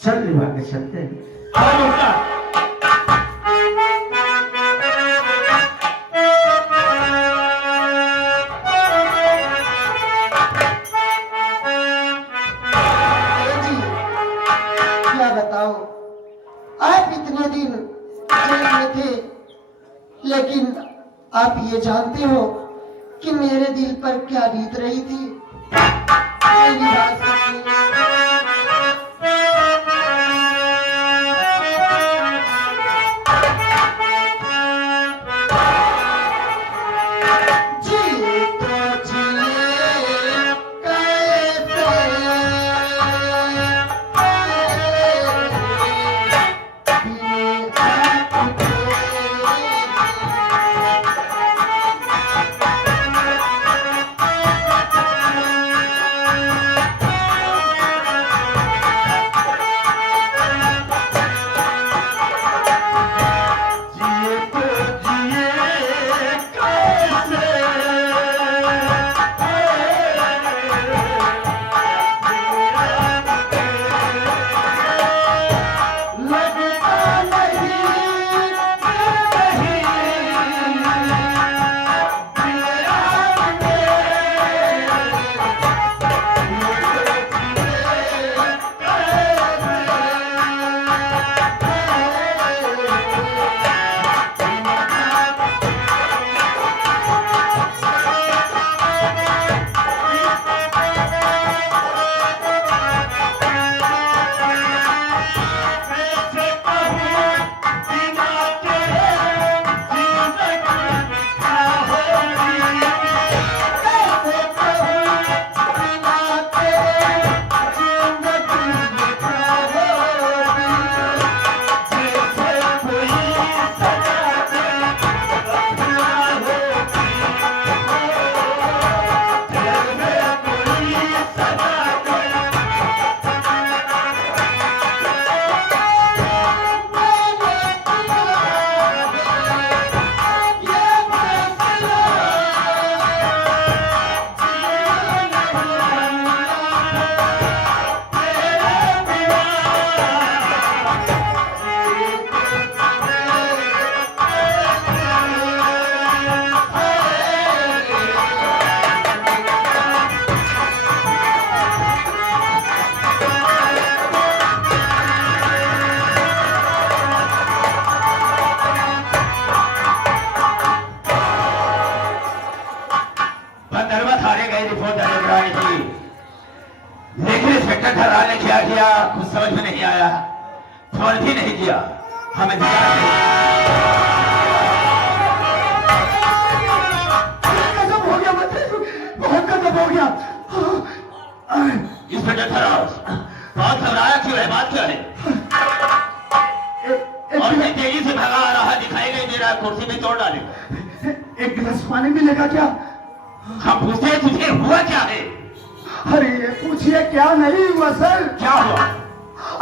चल निभा के चलते हैं। क्या बताओ, आप इतने दिन जेल में थे, लेकिन आप ये जानते हो कि मेरे दिल पर क्या बीत रही थी। मेरी बात सुनिए। कुछ समझ में नहीं आया, समझ ही नहीं दिया हमें गजब हो गया, बहुत गजब हो गया। इंस्पेक्टर थराज, बहुत घबराया क्यों है, बात क्या है? और मैं तेजी से भगा आ रहा, दिखाई नहीं दे रहा, कुर्सी भी तोड़ डाली। एक गिलास पानी मिलेगा क्या? हम पूछते हैं तुझे हुआ क्या है? अरे ये पूछिए क्या नहीं हुआ सर। क्या हुआ?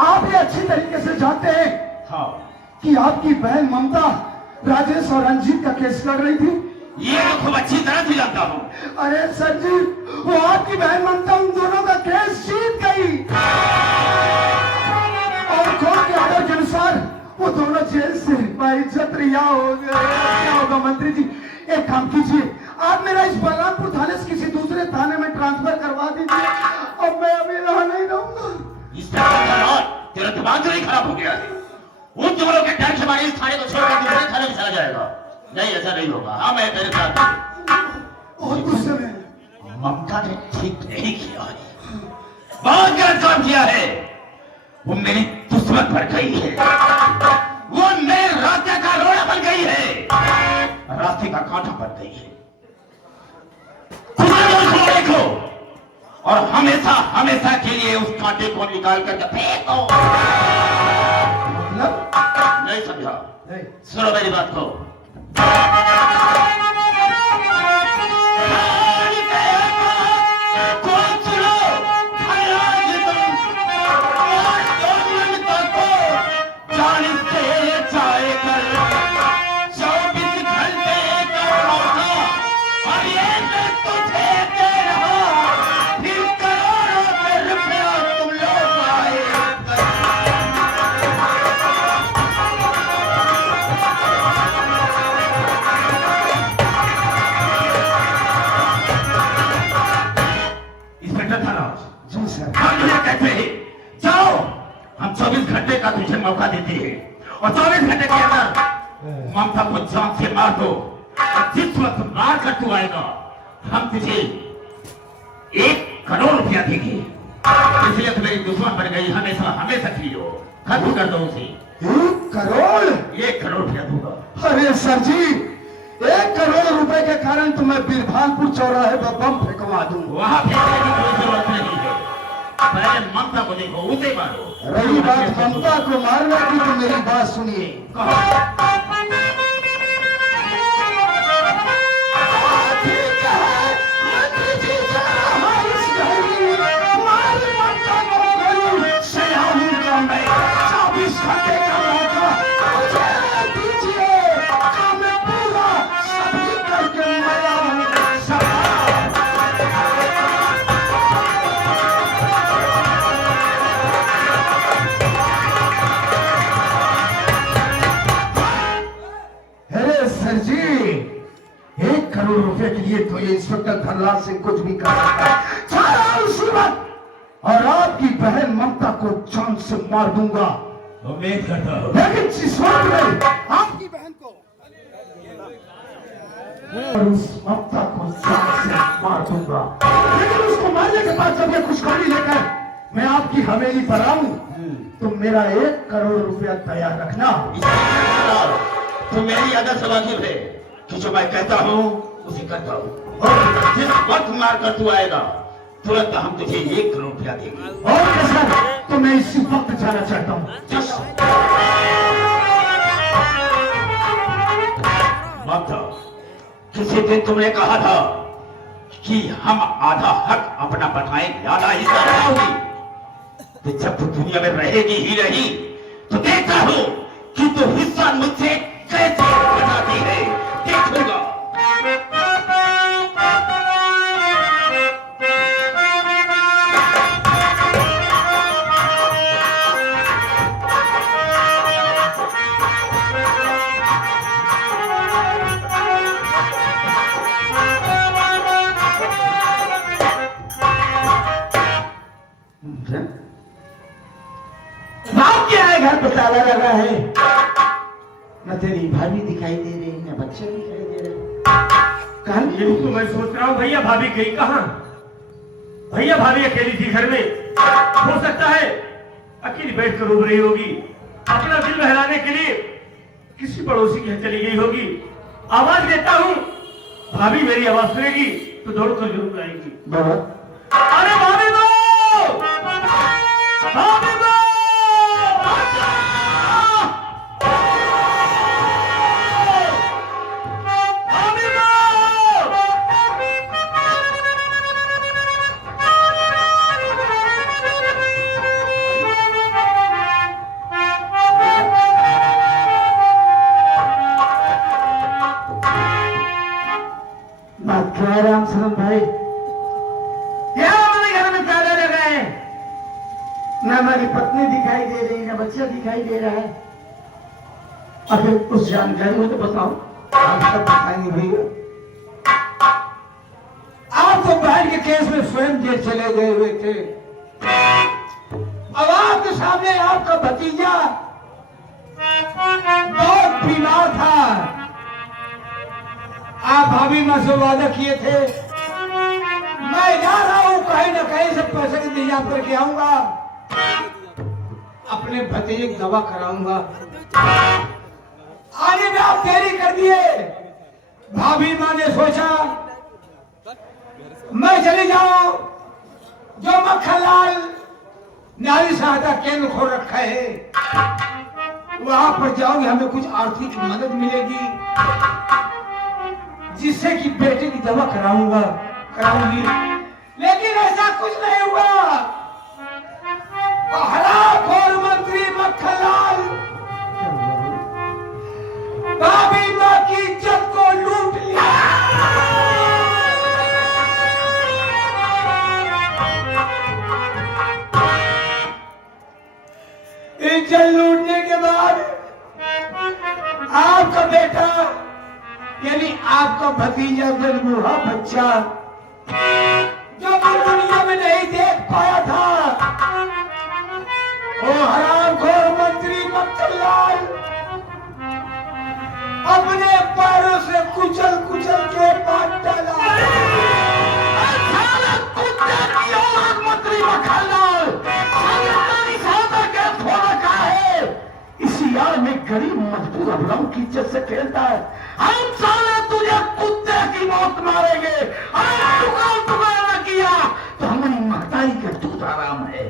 आप ये अच्छी तरीके से जानते हैं हाँ कि आपकी बहन ममता राजेश और रंजीत का केस लड़ रही थी। ये मैं खूब अच्छी तरह से जानता हूँ। अरे सर जी, वो आपकी बहन ममता उन दोनों का केस जीत गई और कोर्ट के ऑर्डर के अनुसार वो दोनों जेल से बाइज्जत रिहा हो गए। क्या होगा मंत्री जी, एक काम कीजिए, आप मेरा इस बलरामपुर थाने से किसी दूसरे थाने में ट्रांसफर करवा दीजिए। अब मैं अभी रहा नहीं रहूंगा। तेरा दिमाग तो नहीं खराब हो गया है? उन दोनों के डर से हमारे इस थाने को छोड़कर दूसरे थाने में चला जाएगा? नहीं, ऐसा नहीं होगा। हाँ, मैं तेरे साथ। और गुस्से में ममता ने ठीक नहीं किया है, बहुत गलत काम किया है। वो मेरी दुश्मन बन गई है, वो मेरे रास्ते का रोड़ा बन गई है, रास्ते का कांटा बन गई है। देखो और हमेशा हमेशा के लिए उस कांटे को निकाल कर फेंको। मतलब नहीं समझा? नहीं। सुनो मेरी बात को। 24 घंटे का तुझे मौका देते हैं और 24 घंटे के अंदर ममता को जान से मार दो। और जिस वक्त मार कर तू आएगा हम तुझे 1 करोड़ रुपया देंगे। इसलिए तो मेरी दुश्मन बन गई, हमेशा हमेशा के लिए खत्म कर दो उसे। 1 करोड़? 1 करोड़ रुपया दूंगा। अरे सर जी, 1 करोड़ रुपए के कारण तो मैं बीरभानपुर चौराहे पर बम फेंकवा दूं। वहां फेंकने की कोई जरूरत नहीं है, पहले ममता को देखो, उसे मारो। रही बात ममता को मारने की तो मेरी बात सुनिए। सर जी, 1 करोड़ रुपए के लिए तो ये इंस्पेक्टर धनलाल सिंह कुछ भी कर सकता है। सारा उसी वक्त और आपकी बहन ममता को जान से मार दूंगा। उम्मीद करता हूं, लेकिन जिस वक्त में आपकी बहन को और उस ममता को जान से मार दूंगा, लेकिन उसको मारने के बाद जब ये खुशखबरी लेकर मैं आपकी हवेली पर आऊं तो मेरा 1 करोड़ रुपया तैयार रखना। तो मेरी आदत से वाकिफ है कि जो मैं कहता हूँ उसे करता हूँ। और जिस वक्त मार कर तू आएगा तुरंत हम तुझे 1 करोड़ रुपया देंगे। और सर, तो मैं इसी वक्त जाना चाहता हूँ। ममता, किसी दिन तुमने कहा था कि हम आधा हक अपना बढ़ाएंगे, आधा हिस्सा बढ़ाओगी। तो जब तू दुनिया में रहेगी ही रही तो देखता हूँ कि तू हिस्सा मुझसे कैसे बनाती है, देखूंगा। बाप क्या है, घर पर ताला लगा है, न तेरी भाभी दिखाई दे रही, न बच्चे दिखाई दे रहे। कहां ये तो मैं सोच रहा हूँ भैया भाभी गई कहाँ? भैया भाभी अकेली थी घर में, हो सकता है अकेली बैठ कर रो रही होगी, अपना दिल बहलाने के लिए किसी पड़ोसी के यहाँ चली गई होगी। आवाज देता हूँ, भाभी मेरी आवाज सुनेगी तो दौड़ कर जरूर आएगी। अरे भाभी दो, भाभी दो, राम शरण भाई, क्या हमारे घर में ताला लगा है? न हमारी पत्नी दिखाई दे रही, न बच्चा दिखाई दे रहा है। अगर कुछ जानकारी हो तो बताओ। आप तक बताएंगे भैया। आप तो बहन के केस में स्वयं जेल चले गए हुए थे। अब आपके सामने आपका भतीजा बहुत बीमार था। आप भाभी मां से वादा किए थे, मैं जा रहा हूं कहीं न कहीं से पैसे का इंतजाम करके आऊंगा, अपने भतीजे की दवा कराऊंगा। आने में आप देरी कर दिए। भाभी मां ने सोचा मैं चले जाऊं, जो मक्खनलाल नारी सहायता केंद्र खोल रखा है वहां पर जाऊंगी, हमें कुछ आर्थिक मदद मिलेगी जिससे कि बेटे की दवा कराऊंगी। लेकिन ऐसा कुछ नहीं हुआ। हरामखोर मंत्री मक्खनलाल भाभी मां की इज्जत को लूट लिया। इज्जत लूटने के बाद आपका बेटा यानी आपका भतीजा बूढ़ा बच्चा जो दुनिया में नहीं देख पाया था, वो हराम कुचल कुचल के मार डाला। साला कुत्ते की औलाद मंत्री मक्खनलाल, साला तेरी सौदा के थोड़ा का है। इसी यार में गरीब मजदूर अबलाओं की इज्जत से खेलता है। हम साले तुझे कुत्ते की मौत मारेंगे। अरे टुकड़ा टुकड़ा न किया तो हमारी महताई के दूध आराम है।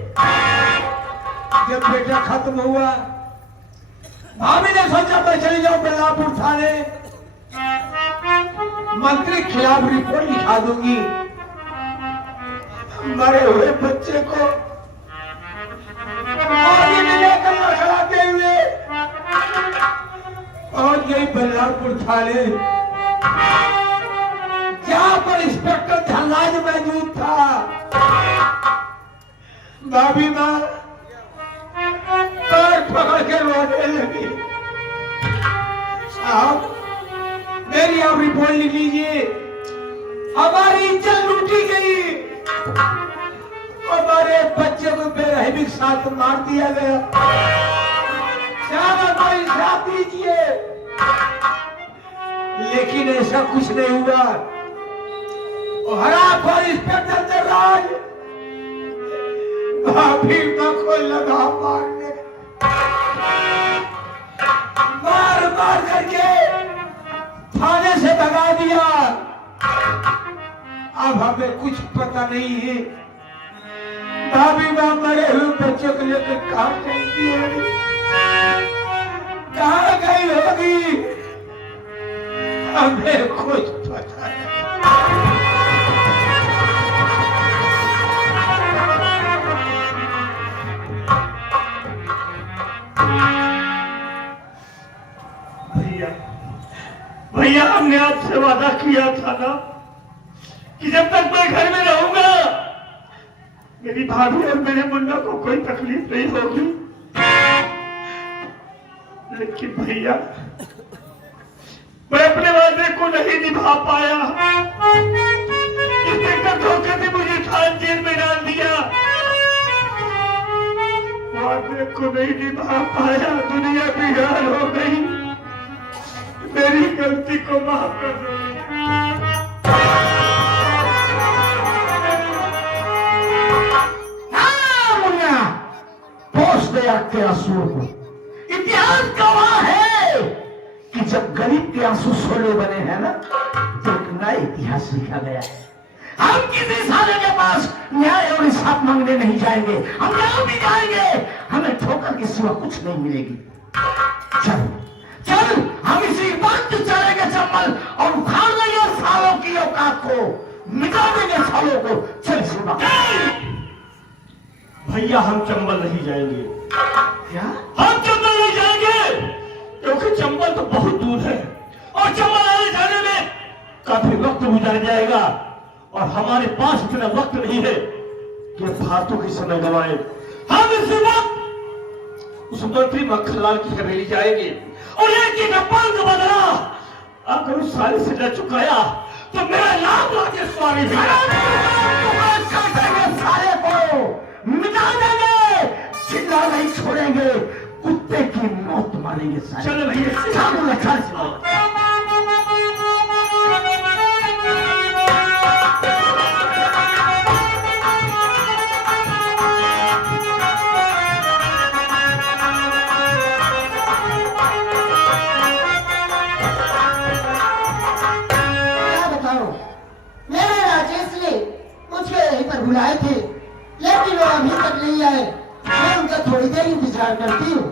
जब बेटा खत्म हुआ, भाभी ने सोचा मैं चली जाऊं बल्लापुर थाने, मंत्री खिलाफ रिपोर्ट लिखा दूंगी। मरे हुए बच्चे को पानी में लेकर लड़खड़ाते हुए और यही बल्लापुर थाने, जहां पर इंस्पेक्टर धनराज मौजूद था। भाभी मां पैर पकड़ के रोने लगी। साहब, मेरी आप रिपोर्ट लिख लीजिए। हमारी इज्जत लूटी गई, हमारे बच्चे को बेरहमी के साथ मार दिया गया। साहब, हमारी इंसाफ दीजिए। लेकिन ऐसा कुछ नहीं हुआ। हरा पर इंस्पेक्टर धनराज भाभी मां को लगा मारने, मार मार करके थाने से भगा दिया। अब हमें कुछ पता नहीं है भाभी मां मरे हुए बच्चों को लेकर कहां गई होगी, कहां गई होगी, हमें कुछ पता नहीं। भैया, हमने आपसे वादा किया था ना कि जब तक मैं घर में रहूंगा मेरी भाभी और मेरे मुन्ना को कोई तकलीफ नहीं होगी। लेकिन भैया, मैं अपने वादे को नहीं निभा पाया। इंस्पेक्टर धोखे से मुझे थान जेल में डाल दिया। वादे को नहीं निभा पाया, दुनिया बिगाड़ हो गई। मेरी गलती को माफ कर दो। मुन्ना, पोष दे आग के आंसुओं को। इतिहास गवाह है कि जब गरीब के आंसू सोने बने हैं ना, तो एक नया इतिहास लिखा गया है। हम किसी साले के पास न्याय और इंसाफ मांगने नहीं जाएंगे। हम जहां भी जाएंगे हमें ठोकर के सिवा कुछ नहीं मिलेगी। चल चल, हम इसी वक्त चलेंगे चंबल और उखाड़ देंगे सालों की औकात को, मिटा देंगे सालों को। चल शिवा। भैया, हम चंबल नहीं जाएंगे। क्या? हम चंबल नहीं जाएंगे क्योंकि चंबल तो बहुत दूर है और चंबल आने जाने में काफी वक्त गुजर जाएगा और हमारे पास इतना वक्त नहीं है कि फालतू की समय गवाए। हम इसी वक्त उस मंत्री मक्खनलाल की हवेली जाएंगे और एक अपंग बदला अगर उस साले से न चुकाया तो मेरा नाम राजेश्वरी साले को मिटा देंगे, जिंदा नहीं छोड़ेंगे, कुत्ते की मौत मारेंगे साले। चलो भैया, बुलाए थे लेकिन वो अभी तक नहीं आए। मैं उनका थोड़ी देर इंतजार करती हूँ।